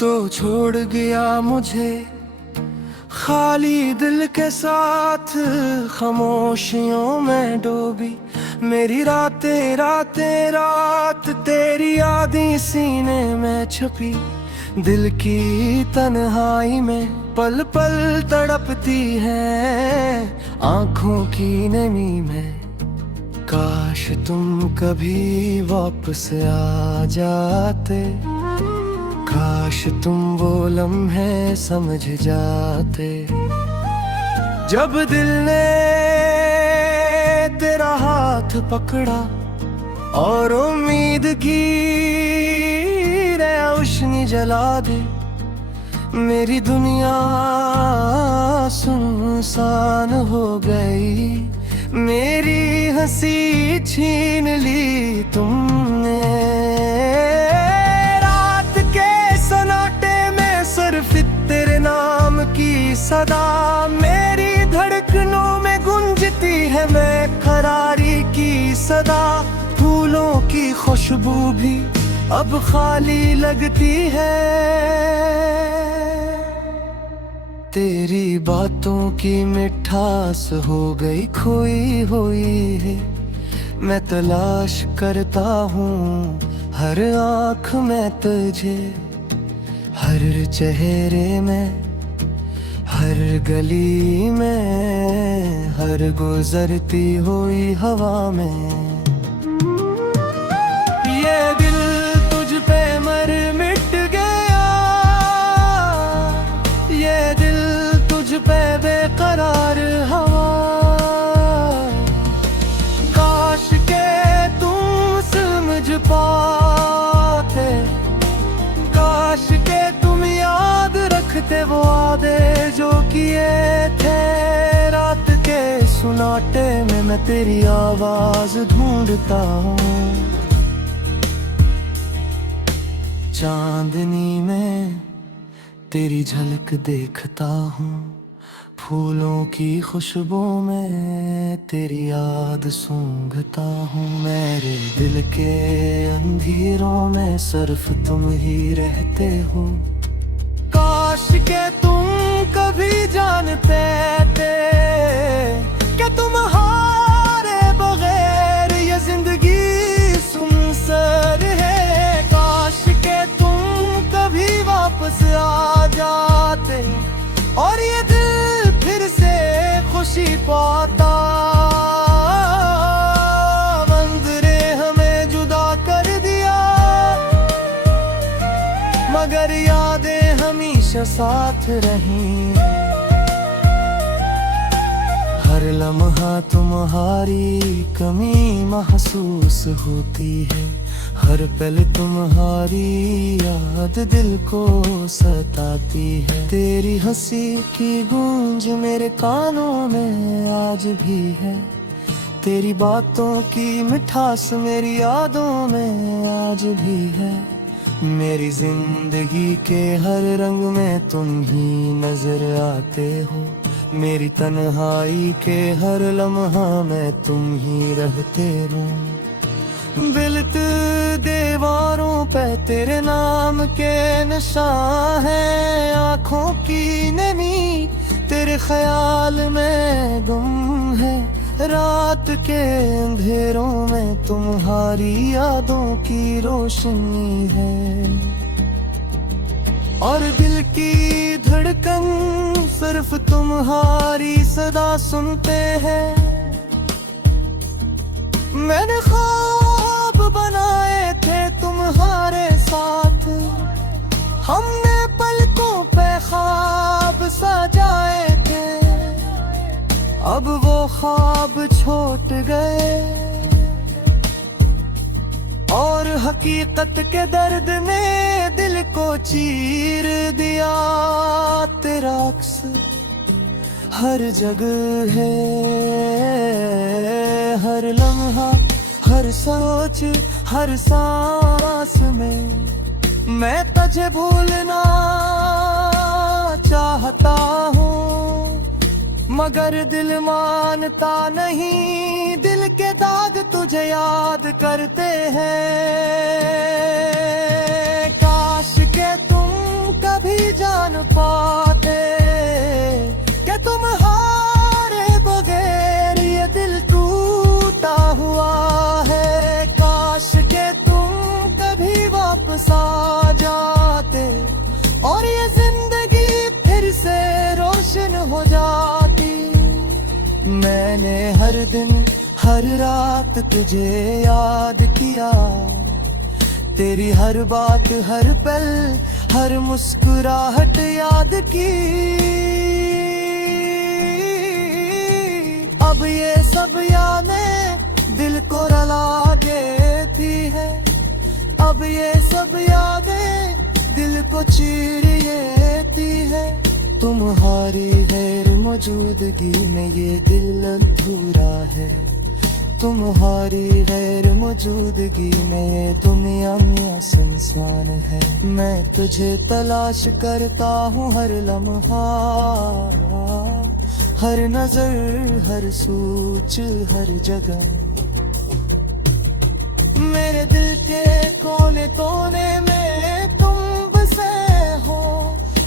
तो छोड़ गया मुझे खाली दिल के साथ, खामोशियों में डूबी मेरी रातें रातें रात, तेरी यादें सीने में छुपी दिल की तन्हाई में पल पल तड़पती है आंखों की नमी में। काश तुम कभी वापस आ जाते, काश तुम वो लम्हे समझ जाते जब दिल ने तेरा हाथ पकड़ा और उम्मीद की रोशनी जला दी। मेरी दुनिया सुनसान हो गई, मेरी हंसी छीन ली तुमने। रात के सन्नाटे में सिर्फ तेरे नाम की सदा मेरी धड़कनों में गूंजती है, बेकरारी की सदा। फूलों की खुशबू भी अब खाली लगती है, तेरी बातों की मिठास हो गई खोई हुई है। मैं तलाश करता हूँ हर आँख में तुझे, हर चेहरे में, हर गली में, हर गुजरती हुई हवा में। ये दिल तुझ पे मर मिट गया, ये दिल तुझ पे बेकरार हवा। काश के तुम समझ पाते, काश के तुम याद रखते वो वादे जो किए थे। रात के सुनाटे में मैं तेरी आवाज ढूंढता हूँ, चांदनी में तेरी झलक देखता हूँ, फूलों की खुशबू में तेरी याद सूंघता हूँ। मेरे दिल के अंधेरों में सिर्फ तुम ही रहते हो। काश के तुम कभी जानते थे कि तुम्हारे बगैर ये जिंदगी सुनसान है। काश के तुम कभी वापस आ जाते और ये दिल फिर से खुशी पाता। मंजरे हमें जुदा कर दिया, मगर यादें हमेशा साथ रहीं। हर लम्हा तुम्हारी कमी महसूस होती है, हर पल तुम्हारी याद दिल को सताती है। तेरी हंसी की गूंज मेरे कानों में आज भी है, तेरी बातों की मिठास मेरी यादों में आज भी है। मेरी जिंदगी के हर रंग में तुम ही नजर आते हो, मेरी तन्हाई के हर लम्हा में तुम ही रहते हो। बिल्त दीवारों पे तेरे नाम के निशान है, आँखों की नमी तेरे ख्याल में गुम है। रात के अंधेरों में तुम्हारी यादों की रोशनी है, और दिल की धड़कन सिर्फ तुम्हारी सदा सुनते हैं। मैंने ख्वाब बनाए थे तुम्हारे साथ, हमने पलकों पे ख्वाब सजाए थे, अब वो ख्वाब छूट गए और हकीकत के दर्द ने दिल को चीर दिया। तेरा अक्स हर जगह है, हर लम्हा, हर सोच, हर सांस में। मैं तुझे भूलना चाहता हूँ, मगर दिल मानता नहीं। दिल के दाग तुझे याद करते हैं। काश के तुम वापस आ जाते और ये जिंदगी फिर से रोशन हो जाती। मैंने हर दिन हर रात तुझे याद किया, तेरी हर बात हर पल हर मुस्कुराहट याद की। अब ये सब यादें दिल को रुला देती है, अब ये सब यादें दिल को चीर देती है। तुम्हारी गैर मौजूदगी में ये दिल अधूरा है, तुम्हारी गैर मौजूदगी में दुनिया में सुनसान है। मैं तुझे तलाश करता हूँ हर लम्हा, हर नजर हर सोच हर जगह। मेरे दिल के कोने कोने में तुम बसे हो,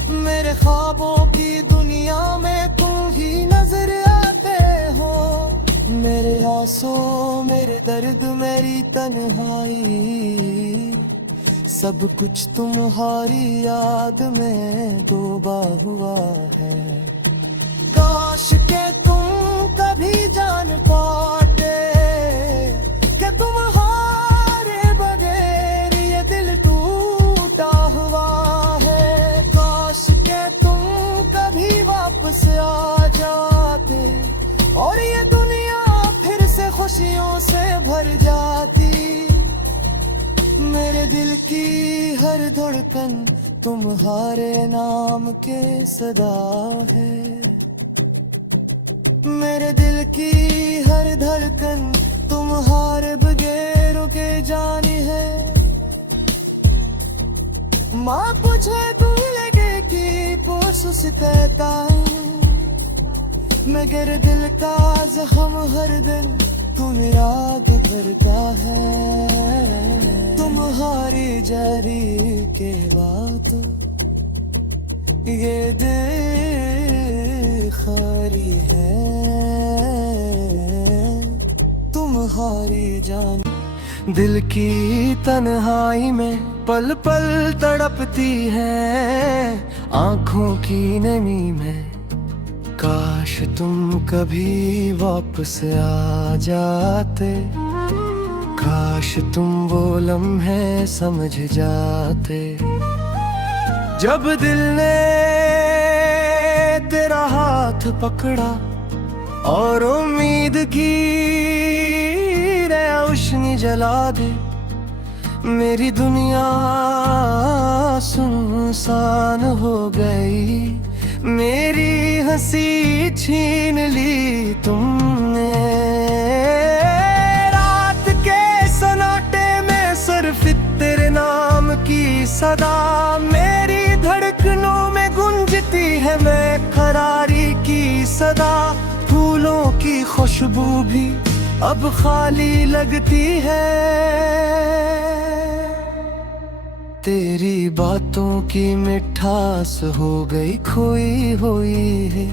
मेरे ख्वाबों की दुनिया में तुम ही नजर आते हो। मेरे आंसू मेरे दर्द मेरी तन्हाई, सब कुछ तुम्हारी याद में डूबा हुआ है। काश के तुम कभी जान पाते कि तुम्हारे बगैर ये दिल टूटा हुआ है। काश के तुम कभी वापस आ जाते और ये दुनिया फिर से खुशियों से भर जाती। मेरे दिल की हर धड़कन तुम्हारे नाम के सदा है, मेरे दिल की हर धड़कन तुम्हारे बगैर के जानी है। माँ पूछे तू लगे कि पोस कहता है, मगर दिल का जख्म हर दिन तुम याद करता है। तुम्हारी जारी के बात ये दिल खारी है, तुम्हारी जान दिल की तन्हाई में पल पल तड़पती है आंखों की नमी में। काश तुम कभी वापस आ जाते, काश तुम वो लम्हे समझ जाते जब दिल ने तेरा हाथ पकड़ा और उम्मीद की रोशनी जला दे। मेरी दुनिया सुनसान हो गई, मेरी हंसी छीन ली तुमने। रात के सन्नाटे में सिर्फ तेरे नाम की सदा मेरी धड़कनों में गूंजती है। मैं करारी की सदा, फूलों की खुशबू भी अब खाली लगती है। तेरी बातों की मिठास हो गई खोई हुई है।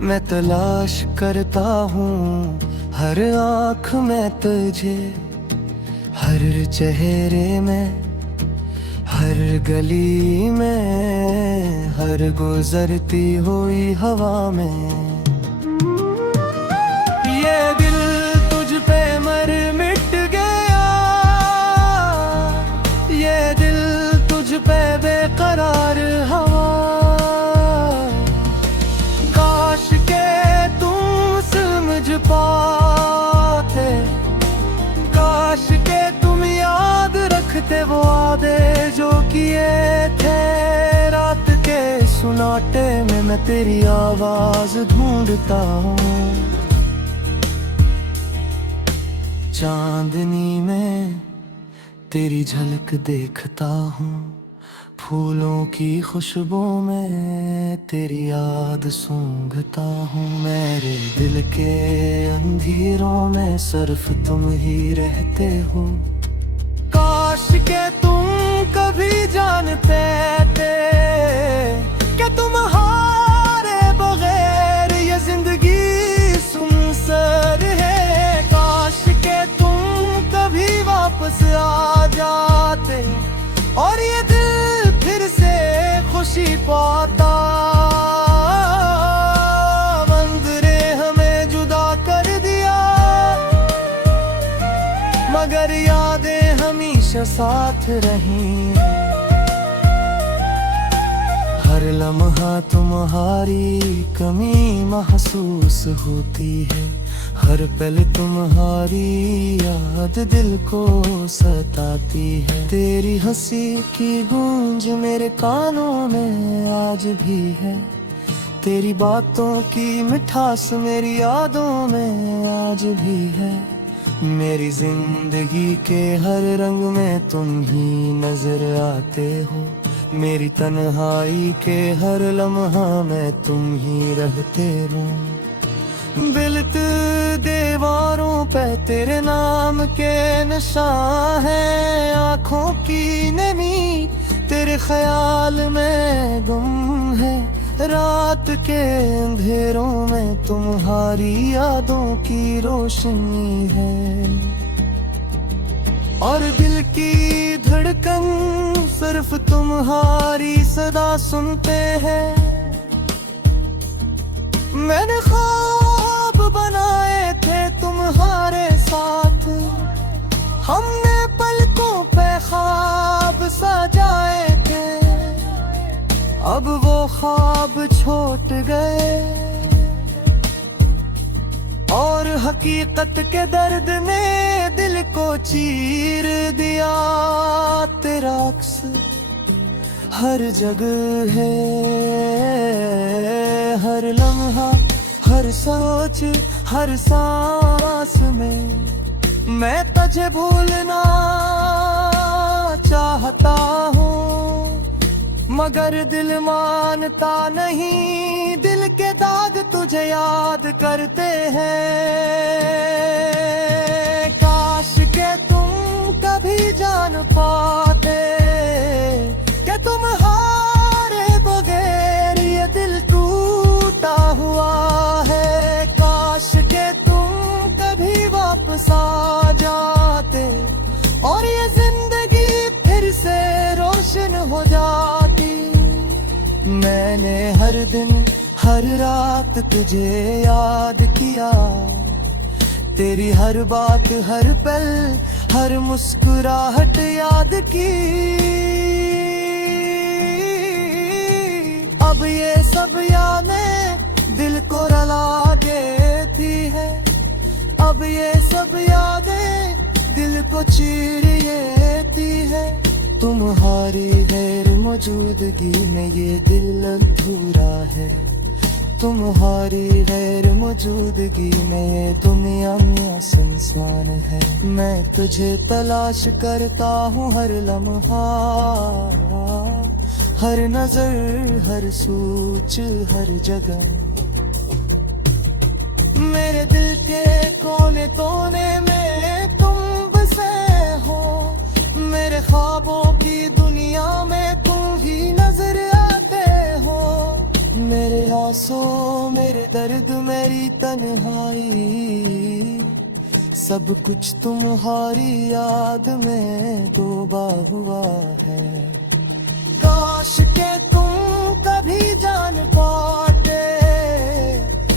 मैं तलाश करता हूँ हर आँख में तुझे, हर चेहरे में हर गली में हर गुजरती हुई हवा में। ये दिल तुझ पे मर मिट गया, ये दिल तुझ पे बेकरार हवा। काश के तुम समझ पाते, काश के तुम याद रखते वो वादे जो किए थे। रात के सुनाटे में मैं तेरी आवाज ढूंढता हूँ, चांदनी में तेरी झलक देखता हूँ। फूलों की खुशबू में तेरी याद सूंघता हूँ। मेरे दिल के अंधेरों में सिर्फ तुम ही रहते हो। काश के तुम कभी जानते थे कि तुम्हारे बगैर ये जिंदगी सुनसान है। काश के तुम कभी वापस आ जाते पाता। मंदिरे हमें जुदा कर दिया, मगर यादें हमेशा साथ रहीं। हर लम्हा तुम्हारी कमी महसूस होती है, हर पल तुम्हारी याद दिल को सताती है। तेरी हंसी की गूंज मेरे कानों में आज भी है, तेरी बातों की मिठास मेरी यादों में आज भी है। मेरी जिंदगी के हर रंग में तुम ही नजर आते हो, मेरी तन्हाई के हर लम्हा में तुम ही रहते हो। बिल्त दीवारों पे तेरे नाम के निशान है, आँखों की नमी तेरे ख्याल में गुम है। रात के अंधेरों में तुम्हारी यादों की रोशनी है, और दिल की धड़कन सिर्फ तुम्हारी सदा सुनते हैं। मैंने ख्वाब बनाए थे तुम्हारे साथ, हमने पलकों पे ख्वाब सजाए थे, अब वो ख्वाब छूट गए, और हकीकत के दर्द ने दिल को चीर दिया। तेरा अक्स हर जगह है, हर लम्हा हर सोच हर सांस में। मैं तुझे भूलना चाहता हूँ, मगर दिल मानता नहीं, दिल के दाग तुझे याद करते हैं। काश के तुम कभी जान पाते कि तुम्हारे बगैर ये दिल टूटा हुआ है। काश के तुम कभी वापस आ जाते, और ये जिंदगी फिर से रोशन हो जाती। मैंने हर दिन हर रात तुझे याद किया, तेरी हर बात हर पल हर मुस्कुराहट याद की। अब ये सब यादें दिल को रुला देती है, अब ये सब यादें दिल को चीर देती है। तुम्हारी गैर मौजूदगी में ये दिल अधूरा है, तुम्हारी गैर मौजूदगी में ये दुनिया में सुनसान है। मैं तुझे तलाश करता हूँ हर लम्हा, हर नजर हर सोच हर जगह। मेरे दिल के कोने कोने में तुम बसे हो, मेरे ख्वाबों की दुनिया में तुम ही नजर आते हो। मेरे आंसू मेरे दर्द मेरी तन्हाई, सब कुछ तुम्हारी याद में डूबा हुआ है। काश के तुम कभी जान पाते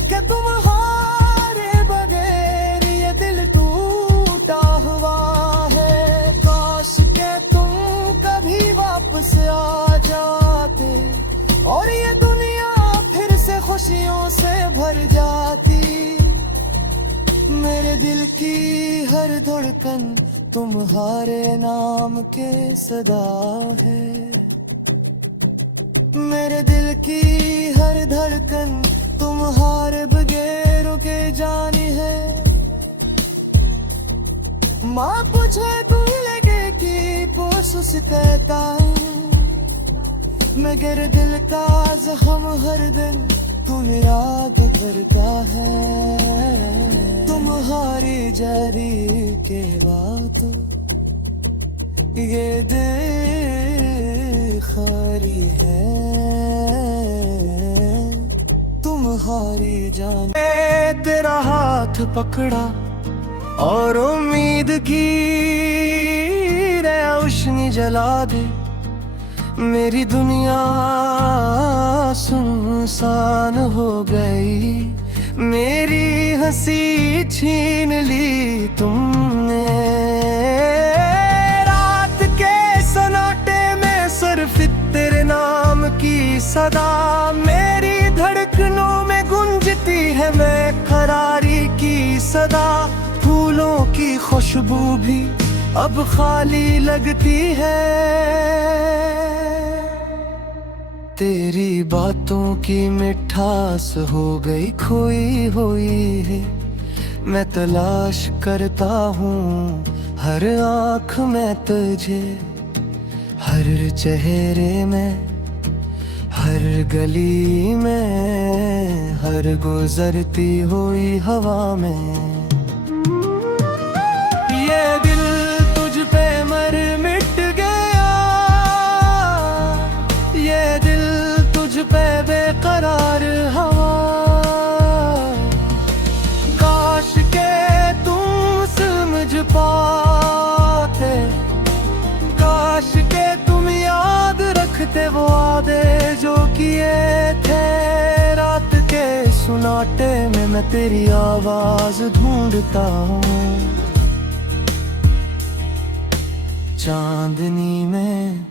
कि तुम्हारे बगैर ये दिल टूटा हुआ है। काश के तुम कभी वापस आ जाते, और ये दुनिया फिर से खुशियों से भर जाती। मेरे दिल की हर धड़कन तुम्हारे नाम के सदा है, मेरे दिल की हर धड़कन तुम्हारे बगैर के जानी है। माँ पूछे तू लगे कि पोसुस कहता हूँ, मगर दिल का जख्म हर दिन तुम याद करता है। तुम्हारी जारी के बातों ये दिल खारी है, तुम्हारी जान। तेरा हाथ पकड़ा और उम्मीद की रोशनी जला दी, मेरी दुनिया सुनसान हो गई, मेरी हंसी छीन ली तुमने। रात के सन्नाटे में सिर्फ तेरे नाम की सदा मेरी धड़कनों में गूंजती है, मैं करारी की सदा। फूलों की खुशबू भी अब खाली लगती है, तेरी बातों की मिठास हो गई खोई हुई है। मैं तलाश करता हूँ हर आँख में तुझे, हर चेहरे में, हर गली में, हर गुजरती हुई हवा में। ये दिल तुझ पे मर मिट गया, ये दिल तुझ पे बेकरार हवा। काश के तुम समझ पाते, काश के तुम याद रखते वो वादे जो किए थे। रात के सुनाटे में मैं तेरी आवाज ढूंढता हूँ, चांदनी में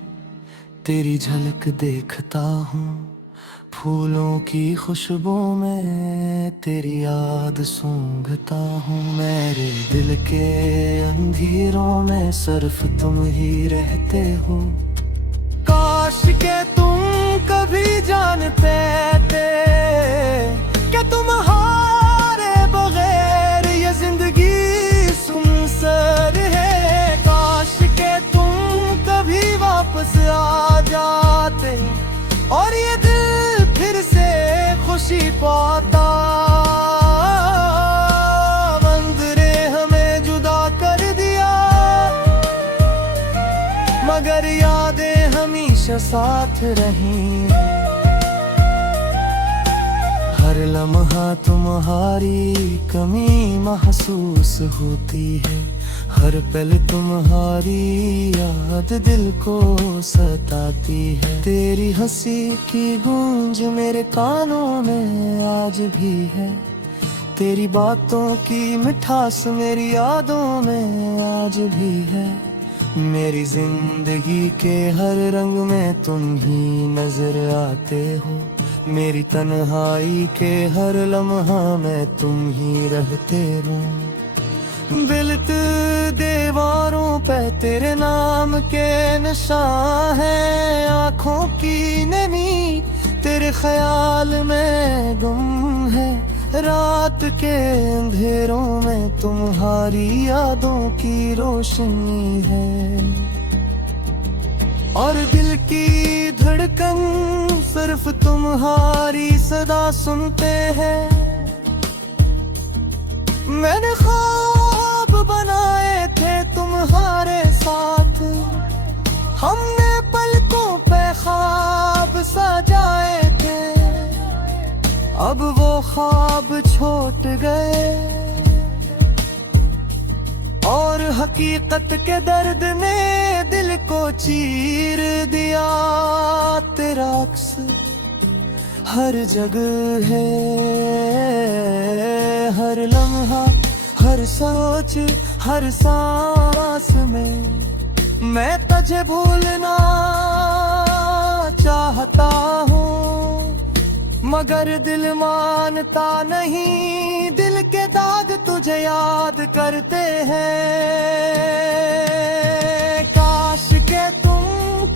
तेरी झलक देखता हूँ। फूलों की खुशबू में तेरी याद सूंघता हूँ। मेरे दिल के अंधेरों में सिर्फ तुम ही रहते हो। काश के तुम कभी जानते थे कि तुम्हारे बगैर ये जिंदगी सुनसान है। काश के तुम कभी वापस आ जाते और ये दिल फिर से खुशी पाता। मंजरे हमें जुदा कर दिया, मगर यादें हमेशा साथ रहीं। हर लम्हा तुम्हारी कमी महसूस होती है, हर पल तुम्हारी याद दिल को सताती है। तेरी हंसी की गूंज मेरे कानों में आज भी है, तेरी बातों की मिठास मेरी यादों में आज भी है। मेरी जिंदगी के हर रंग में तुम ही नजर आते हो, मेरी तन्हाई के हर लम्हा में तुम ही रहते हो। बिलत दीवारों पे तेरे नाम के निशान है, आँखों की नमी तेरे ख्याल में गुम है। रात के अंधेरों में तुम्हारी यादों की रोशनी है, और दिल की धड़कन सिर्फ तुम्हारी सदा सुनते हैं। मैंने ख्वाब बनाए थे तुम्हारे साथ, हमने पलकों पे ख्वाब सजाए थे, अब वो ख्वाब छूट गए और हकीकत के दर्द ने दिल को चीर दिया। तेरा अक्स हर जगह है, हर लम्हा, हर सोच, हर सांस में। मैं तुझे भूलना चाहता हूँ, मगर दिल मानता नहीं। दिल के दाग तुझे याद करते हैं। काश के तुम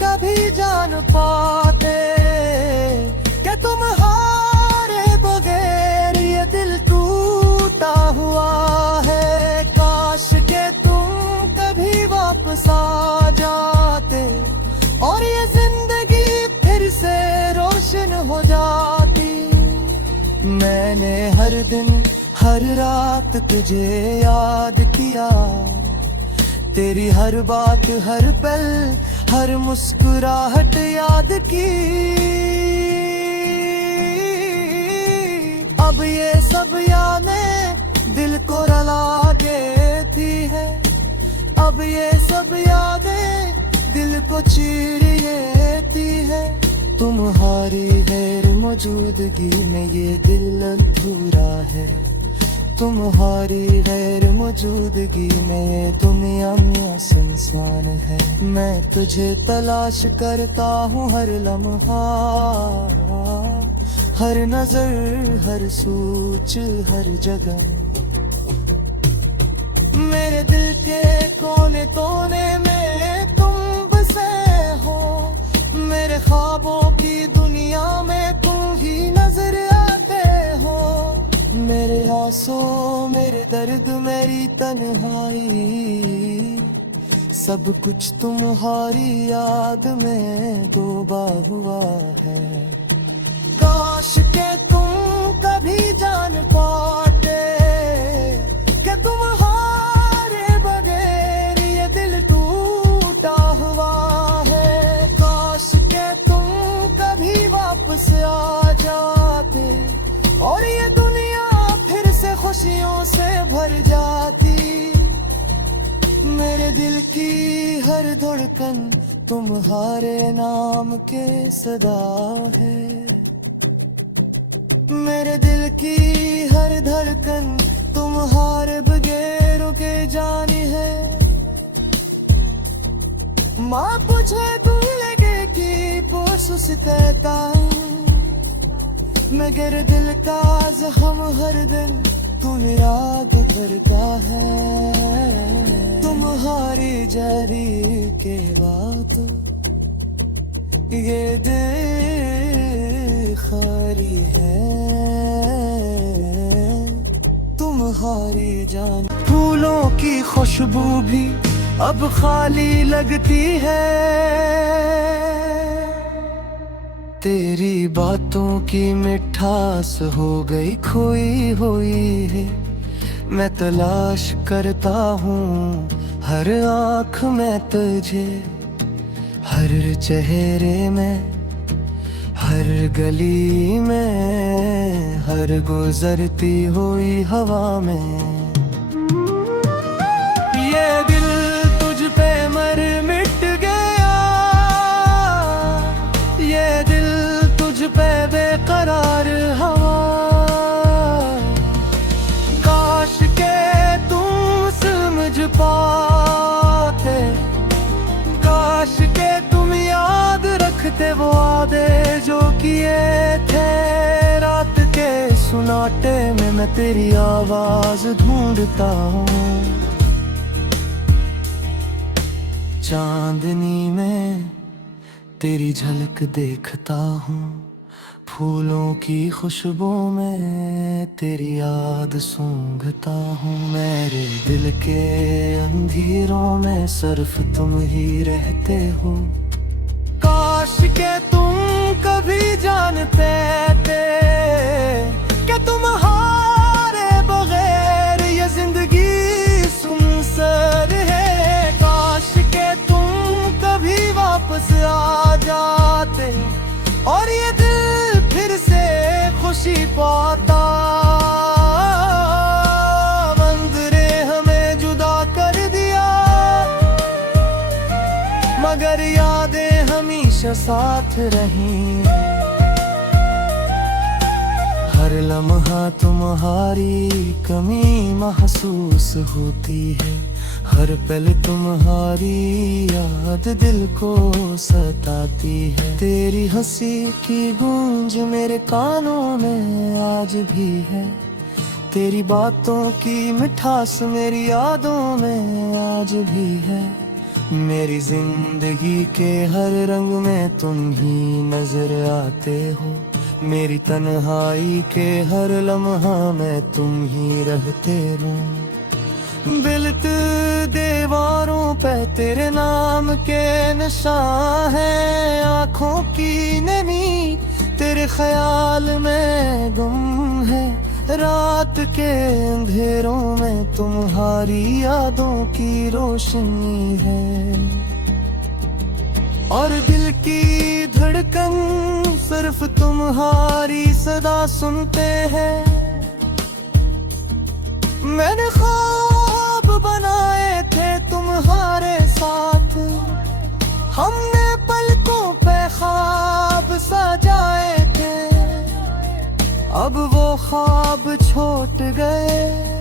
कभी जान पाते कि तुम्हारे बगैर ये दिल टूटा हुआ है। काश के तुम कभी वापस आ जाते और ये जिंदगी फिर से रोशन हो जाती। मैंने हर दिन हर रात तुझे याद किया, तेरी हर बात हर पल हर मुस्कुराहट याद की। अब ये सब यादें दिल को रुला देती है, अब ये सब यादें दिल को चीर होती है। तुम्हारी गैर मौजूदगी में ये दिल अधूरा है। तुम्हारी गैर मौजूदगी में दुनिया में सुनसान है। मैं तुझे तलाश करता हूँ हर लम्हा, हर नजर, हर सोच, हर जगह। मेरे दिल के कोने कोने में तुम बसे हो। मेरे ख्वाबों की दुनिया में तुम ही नजर आते हो। मेरे आंसू, मेरे दर्द, मेरी तन्हाई, सब कुछ तुम्हारी याद में डूबा हुआ है। काश के तुम कभी जान पाते कि तुम्हारे बगैर ये दिल टूटा हुआ है। काश के तुम कभी वापस आ जाते और ये दुनिया फिर से खुशियों से भर जाती। मेरे दिल की हर धड़कन तुम्हारे नाम के सदा है। मेरे दिल की हर धड़कन तुम्हारे बगैर के जानी है। माँ पूछे तुम लगे कि पोसुस कहता मगर दिल का जख्म हर दिन तुम याद करता है। तुम्हारी जारी के बात ये दिल खाली है। तुम्हारी जान फूलों की खुशबू भी अब खाली लगती है। तेरी बातों की मिठास हो गई खोई हुई है। मैं तलाश करता हूँ हर आँख में तुझे, हर चेहरे में, हर गली में, हर गुजरती हुई हवा में। ये दिल तुझ पे मर मिट गया, ये दिल तुझ पे बेकरार हवा। काश के तुम समझ पाते, काश के तुम याद रखते वो वादे जो किए थे। रात के सुनाटे में मैं तेरी आवाज ढूंढता हूँ। चांदनी में तेरी झलक देखता हूँ। फूलों की खुशबू में तेरी याद सूंघता हूँ। मेरे दिल के अंधेरों में सिर्फ तुम ही रहते हो। काश के तुम कभी जान पाते कि तुम्हारे बगैर ये जिंदगी सुनसान है। काश के तुम कभी वापस आ जाते और ये दिल फिर से खुशी पाता। मंजरे हमें जुदा कर दिया मगर यादें हमेशा साथ रहीं। हर लम्हा तुम्हारी कमी महसूस होती है। हर पल तुम्हारी याद दिल को सताती है। तेरी हंसी की गूंज मेरे कानों में आज भी है। तेरी बातों की मिठास मेरी यादों में आज भी है। मेरी जिंदगी के हर रंग में तुम ही नजर आते हो। मेरी तन्हाई के हर लम्हा में तुम ही रहते हो। बिल्त दीवारों पे तेरे नाम के निशान है। आँखों की नमी तेरे ख्याल में गुम है। रात के अंधेरों में तुम्हारी यादों की रोशनी है। और दिल की धड़कन सिर्फ तुम्हारी सदा सुनते हैं। मैंने ख्वाब बनाए थे तुम्हारे साथ, हमने पलकों पे अब वो ख्वाब छूट गए।